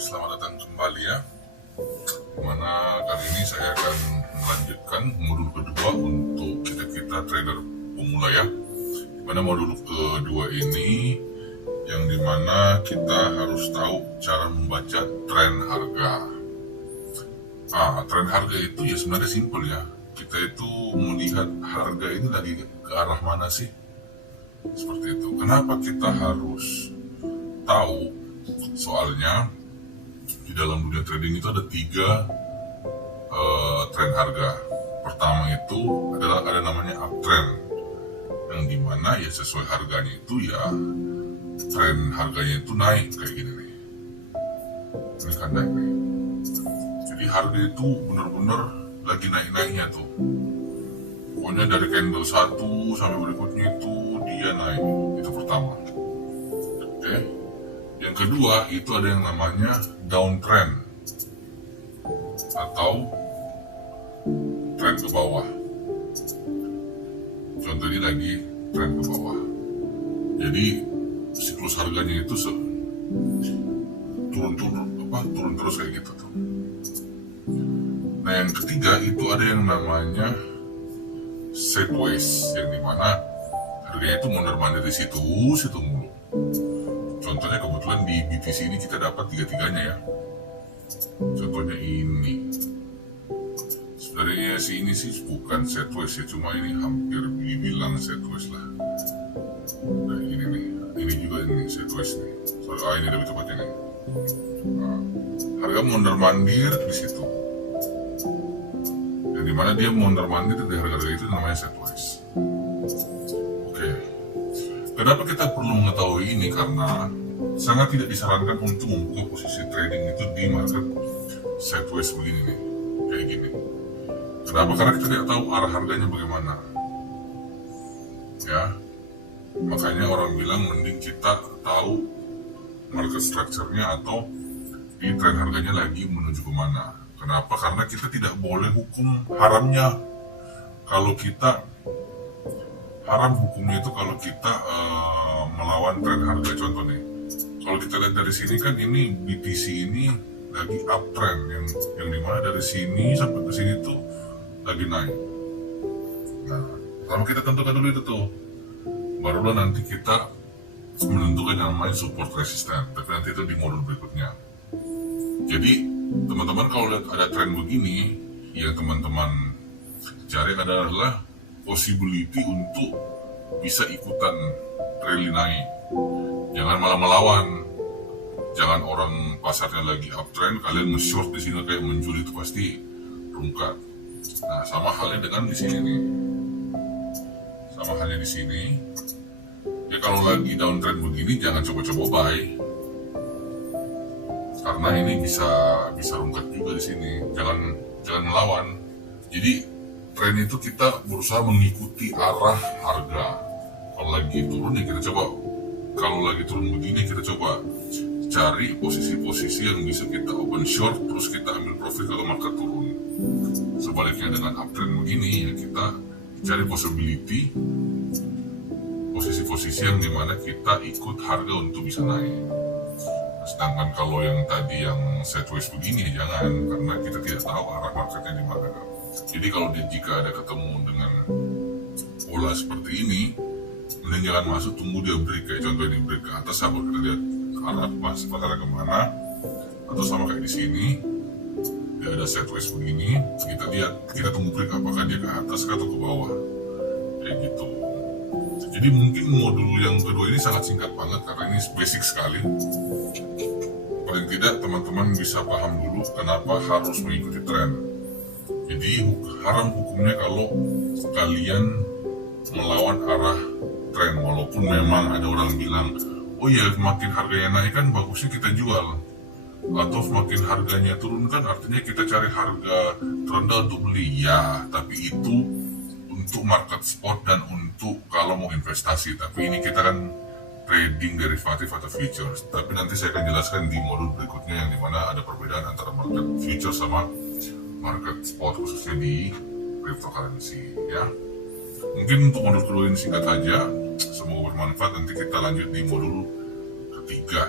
selamat datang kembali ya. Dimana kali ini saya akan melanjutkan modul kedua untuk kita trader pemula ya. Dimana modul kedua ini yang dimana kita harus tahu cara membaca tren harga. Tren harga itu ya sebenarnya simpel ya. Kita itu melihat harga ini lagi ke arah mana sih? Seperti itu. Kenapa kita harus tahu? Soalnya di dalam dunia trading itu ada tiga tren harga. Pertama itu adalah ada namanya uptrend, yang dimana ya sesuai harganya itu ya tren harganya itu naik kayak gini nih. Ini kan naik nih. Jadi harga itu benar-benar lagi naik-naiknya tuh. Pokoknya dari candle 1 sampai berikutnya itu dia naik. Itu pertama. Oke. Yang kedua itu ada yang namanya downtrend atau tren ke bawah. Contohnya lagi tren ke bawah. Jadi siklus harganya itu turun terus kayak gitu tuh. Nah yang ketiga itu ada yang namanya sideways, yang dimana harganya itu mondar-mandir di situ mulu. Contohnya kebetulan di BTC ini kita dapat tiga-tiganya ya. Contohnya ini. Sebenarnya ini sih bukan sideways ya, cuma ini hampir dibilang sideways lah. Nah ini nih, ini juga ini sideways nih. Ini lebih tepatnya nih. Harga mondar-mandir di situ. Yang dimana dia mondar-mandir dari harga-harga itu namanya sideways. Oke. Kenapa kita perlu mengetahui ini? Karena sangat tidak disarankan untuk membuka posisi trading itu di market sideways begini nih, kayak gini. Kenapa? Karena kita tidak tahu arah harganya bagaimana. Ya, makanya orang bilang mending kita tahu market structure-nya atau di tren harganya lagi menuju kemana. Kenapa? Karena kita tidak boleh hukum haramnya. Kalau kita haram hukumnya itu kalau kita melawan tren harga. Contoh nih, kalau kita lihat dari sini kan ini BTC ini lagi uptrend, yang dimana dari sini sampai ke sini tuh lagi naik. Nah, kalau kita tentukan dulu itu tuh, barulah nanti kita menentukan yang namanya support resistance. Tapi nanti itu di modul berikutnya. Jadi teman-teman kalau lihat ada tren begini, yang teman-teman cari adalah possibility untuk bisa ikutan rally naik. Jangan malah melawan. Jangan orang pasarnya lagi uptrend, kalian nge-short di sini kayak menjuli, itu pasti rungkat. Nah, sama halnya dengan di sini nih. Sama halnya di sini. Ya kalau lagi downtrend begini jangan coba-coba buy. Karena ini bisa rungkat juga di sini. Jangan melawan. Jadi tren itu kita berusaha mengikuti arah harga. Kalau lagi turun ya kita coba, kalau lagi turun begini kita coba cari posisi-posisi yang bisa kita open short, terus kita ambil profit kalau market turun. Sebaliknya dengan uptrend begini ya kita cari possibility, posisi-posisi yang dimana kita ikut harga untuk bisa naik. Sedangkan kalau yang tadi yang sideways begini ya jangan, karena kita tidak tahu arah marketnya di mana. Jadi kalau jika ada ketemu dengan pola seperti ini, mending jangan masuk, tunggu dia break. Kayak contoh ini break ke atas, sabar kita lihat arah arah kemana, atau sama kayak di sini dia ada sideways begini, kita lihat, kita tunggu break apakah dia ke atas atau ke bawah, kayak gitu. Jadi mungkin modul yang kedua ini sangat singkat banget karena ini basic sekali. Paling tidak teman-teman bisa paham dulu kenapa harus mengikuti tren. Jadi haram hukumnya kalau kalian melawan arah tren, walaupun memang ada orang bilang, oh ya makin harganya naik kan bagusnya kita jual, atau makin harganya turun kan artinya kita cari harga terendah untuk beli. Ya, tapi itu untuk market spot dan untuk kalau mau investasi. Tapi ini kita kan trading derivatif atau futures. Tapi nanti saya akan jelaskan di modul berikutnya yang dimana ada perbedaan antara market futures sama market spot, khususnya di cryptocurrency ya. Mungkin untuk modul kedua ini singkat saja, semoga bermanfaat. Nanti kita lanjut di modul ketiga.